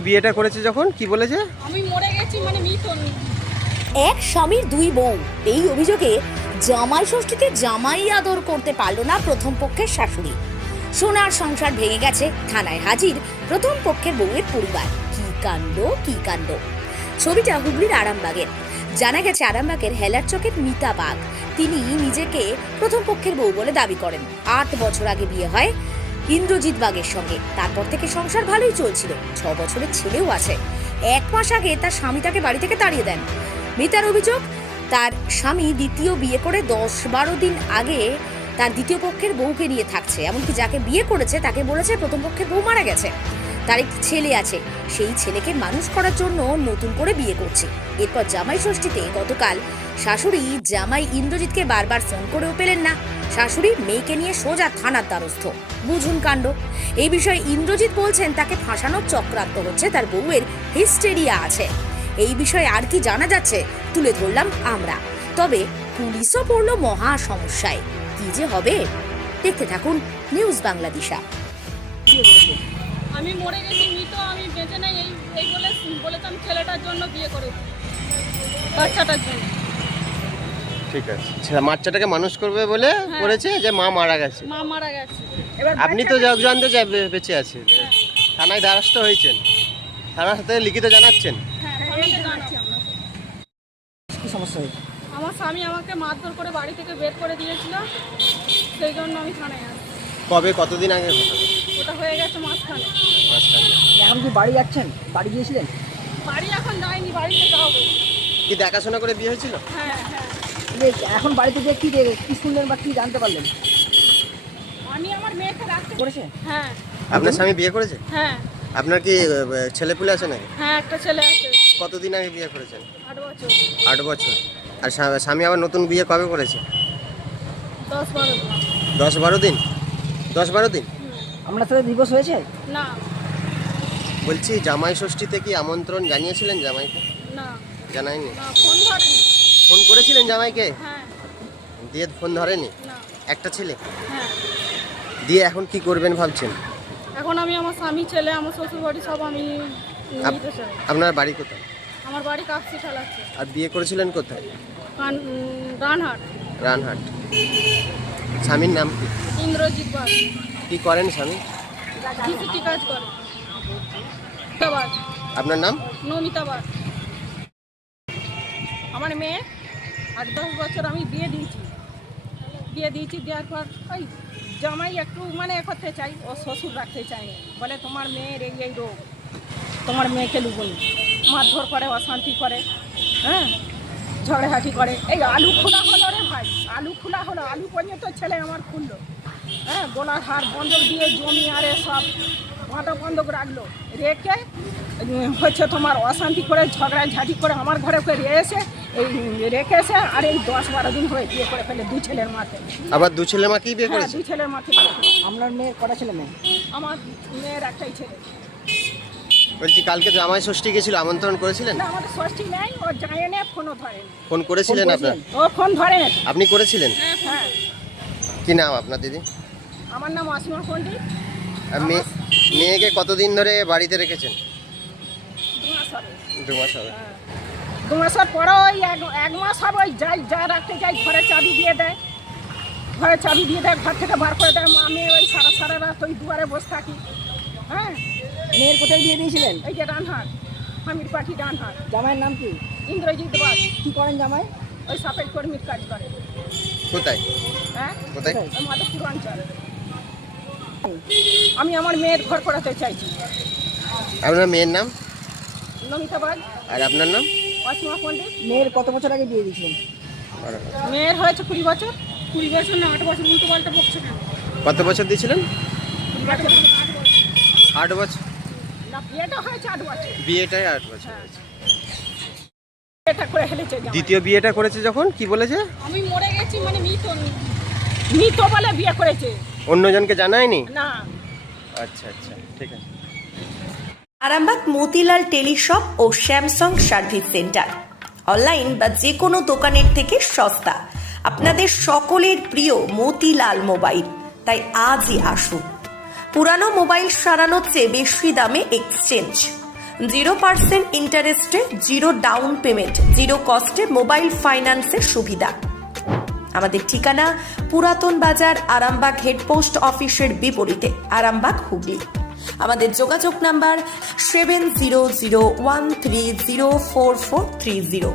বিয়েটা করেছে যখন কি বলেছে? আমি মরে গেছি মানে মৃত। এক স্বামীর দুই বউ, এই অভিযোগে জামাই ষষ্ঠীতে জামাই আদর করতে পারল না প্রথম পক্ষের শাশুড়ি। সোনার সংসার ভেঙে গেছে, থানায় হাজির প্রথম পক্ষের বউয়ের পরিবার। কি কাণ্ড কি কাণ্ড! ছবিটা হুগলির আরামবাগের। জানা গেছে আরামবাগের হেলার চকের মিতা বাগ, তিনি নিজেকে প্রথম পক্ষের বউ বলে দাবি করেন। 8 বছর আগে বিয়ে হয় ইন্দ্রজিৎ বাগের সঙ্গে। তারপর থেকে সংসার ভালোই চলছিল, 6 বছরের ছেলেও আছে। 1 মাস আগে তার স্বামী তাকে বাড়ি থেকে তাড়িয়ে দেন। মিতার অভিযোগ, তার স্বামী দ্বিতীয় বিয়ে করে 10-12 দিন আগে তার দ্বিতীয় পক্ষের বউকে নিয়ে থাকছে। এমনকি যাকে বিয়ে করেছে তাকে বলেছে প্রথম পক্ষের বউ মারা গেছে, তার একটি ছেলে আছে, সেই ছেলেকে মানুষ করার জন্য নতুন করে বিয়ে করছে। এরপর জামাই ষষ্ঠীতে গতকাল শাশুড়ি জামাই ইন্দ্রজিৎকে বারবার ফোন করেও পেলেন না। শাশুড়ি মেয়েকে নিয়ে সোজা থানার দ্বারস্থ। বুঝুন কাণ্ড। এই বিষয়ে ইন্দ্রজিৎ বলছেন তাকে ফাঁসানোর চক্রান্ত হচ্ছে, তার বউয়ের হিস্টেরিয়া আছে। এই বিষয়ে আর কি জানা যাচ্ছে তুলে ধরলাম আমরা। তবে পুলিশও পড়ল মহা সমস্যায়। কি যে হবে দেখতে থাকুন নিউজ বাংলাদেশা। আমি মরে গেছি মৃত, আমি বেঁচে নাই এই বলে তো আমি ছেলেটার জন্য বিয়ে করেছি, বাচ্চাটার জন্য। ঠিক আছে, বাচ্চাটাকে মানুষ করবে বলে করেছে যে মা মারা গেছে। মা মারা গেছে। আপনি তো জানতে বেঁচে আছে, থানায় দ্বারস্থ হয়েছেন, থানার সাথে লিখিত জানাচ্ছেন। হ্যাঁ, থানাতে জানাচ্ছি আমরা। কি সমস্যা হয়েছে? আমার স্বামী আমাকে মারধর করে বাড়ি থেকে বের করে দিয়েছিল, সেই জন্য আমি থানায় আসি। কবে, কতদিন আগে? ওটা হয়ে গেছে মাঝখানে। এখন কি বাড়ি যাচ্ছেন? বাড়ি গিয়েছিলেন? বাড়ি এখন যাইনি, বাড়িতে যাবো। কি দেখাশোনা করে বিয়ে হয়েছিল? হ্যাঁ হ্যাঁ, এখন বাড়িতে গিয়ে কি শুনলেন বা কি জানতে পারলেন? আমি আমার মেয়েকে রাখতে করেছে? হ্যাঁ আপনার স্বামী বিয়ে করেছে? হ্যাঁ আপনার কি ছেলেপুলে আছে নাকি? হ্যাঁ, একটা ছেলে আছে। কতদিন আগে বিয়ে করেছেন? 8 বছর। 8 বছর। আর স্বামী আবার নতুন বিয়ে কবে করেছে? 10-12 দিন। 10-12 দিন? 10-12 দিন? আপনার সাথে ডিভোর্স হয়েছে? না বলছি জামাই ষষ্ঠীতে কি আমন্ত্রণ জানিয়েছিলেন জামাইকে? না জানায়নি? না, ফোন ধরেনি। ফোন করেছিলেন জামাইকে? হ্যাঁ দিয়ে ফোন ধরেনি? না। একটা ছেলে হ্যাঁ, দিয়ে এখন কি করবেন ভাবছেন? এখন আমি আমার স্বামী, ছেলে, আমার শ্বশুর বাড়ি সব আমি নিতে চাই। আপনার বাড়ি কোথায়? আমার বাড়ি কাকসি খেলাচ্ছে, আর বিয়ে করেছিলেন কোথায়? রানহাট। রানহাট। স্বামীর নাম কি? ইন্দ্রজিৎ বাগ। কি করেন স্বামী? ডিসিটি কাজ করে। নমিতা। আপনার নাম? নমিতা বাগ। আমার মেয়ে 8-10 বছর আমি বিয়ে দিয়েছি, দেওয়ার পর ওই জামাই একটু মানে করতে চাই, ও শ্বশুর রাখতে চাই না। বলে তোমার মেয়ের এই রোগ, তোমার মেয়েকে লুবনি, মারধর করে, অশান্তি করে, হ্যাঁ, ঝগড়াঝাটি করে। এই আলু খোলা হলো রে ভাই, আলু খোলা হলো, আলু পর্যন্ত ছেলে আমার খুললো, হ্যাঁ, গলার হার বন্ধক দিয়ে জমি আরে সব বন্ধক রাখলো, রেখে হচ্ছে তোমার অশান্তি করে, ঝগড়াঝাটি করে আমার ঘরে করে এসে এই রেখেছে। আর এই 10-12 দিন হয়ে বিয়ে করে ফেলে 2 ছেলের মাঠে। আবার 2 ছেলে মাকেই বিয়ে হ্যাঁ, করেছে? 2 ছেলের মাঠে। আপনার মেয়ের কটা ছেলে মেয়ে? আমার মেয়ের একটাই ছেলে। বলছি কালকে জামাই ষষ্ঠী গেছিল, আমন্ত্রণ করেছিলেন? না, আমাদের ষষ্ঠী নেই, ও জানে না, ফোনও ধরেনি। ফোন করেছিলেন আপনার? ও ফোন ধরে না। আপনি করেছিলেন? হ্যাঁ, কি নাম আপনার দিদি? আমার নাম অসীমা পণ্ডিত। আর মেয়েকে কতদিন ধরে বাড়িতে রেখেছেন? 2 মাস হবে। 2 মাস হবে। 2 মাসের পরে ওই এক মাস হবে, ওই যা রাখতে যাই, ঘরে চাবি দিয়ে দেয়, ঘর থেকে বার করে দেয়। আমি ওই সারা রাত ওই দুয়ারে বসে থাকি। হ্যাঁ, মেয়ের কোথায় বিয়ে দিয়েছিলেন? এই যে রানহাট, আমির পাঠি রানহাট। জামাইয়ের নাম কি? ইন্দ্রজিৎ বাগ। কি করেন জামাই? ওই সাফাই কর্মীর কাজ করে। কোথায়? হ্যাঁ, কোথায়? ওই মাধবপুর অঞ্চল। আমি আমার মেয়ের ঘর করাতে চাইছি। আপনার মেয়ের নাম? নমিতা বাগ। আর আপনার নাম? অসীমা পণ্ডিত। মেয়ের কত বছর আগে বিয়ে দিয়েছিলেন? মেয়ের হয়েছে 20 বছর। 20 বছর না 8 বছর, উল্টো পাল্টা বকছে না। কত বছর দিয়েছিলেন? 20 বছর। 8 বছর। না, বিয়েটা হয়েছে 8 বছর। বিয়েটাই 8 বছর হ্যাঁ। হয়েছে। এটা করে ফেলেছে জামাই। দ্বিতীয় বিয়েটা করেছে যখন কি বলেছে? আমি মরে গেছি মানে মৃত বলে বিয়ে করেছে। অন্যজনকে জানায়নি? না। আচ্ছা আচ্ছা, ঠিক আছে। আরামবাগ মতিলাল টেলিশপ ও স্যামসাং সার্ভিস সেন্টার, অনলাইন বা যে কোনো দোকানের থেকে সস্তা। আপনাদের সকলের প্রিয় মতিলাল মোবাইল, তাই আজই আসুন। পুরানো মোবাইল সারানোর চেয়ে বেশি দামে এক্সচেঞ্জ। 0% ইন্টারেস্টে, 0 ডাউন পেমেন্ট, 0 কস্টে মোবাইল ফাইন্যান্সের সুবিধা। আমাদের ঠিকানা পুরাতন বাজার, আরামবাগ হেডপোস্ট অফিসের বিপরীতে, আরামবাগ, হুগলি। আমাদের যোগাযোগ নাম্বার 7001304430।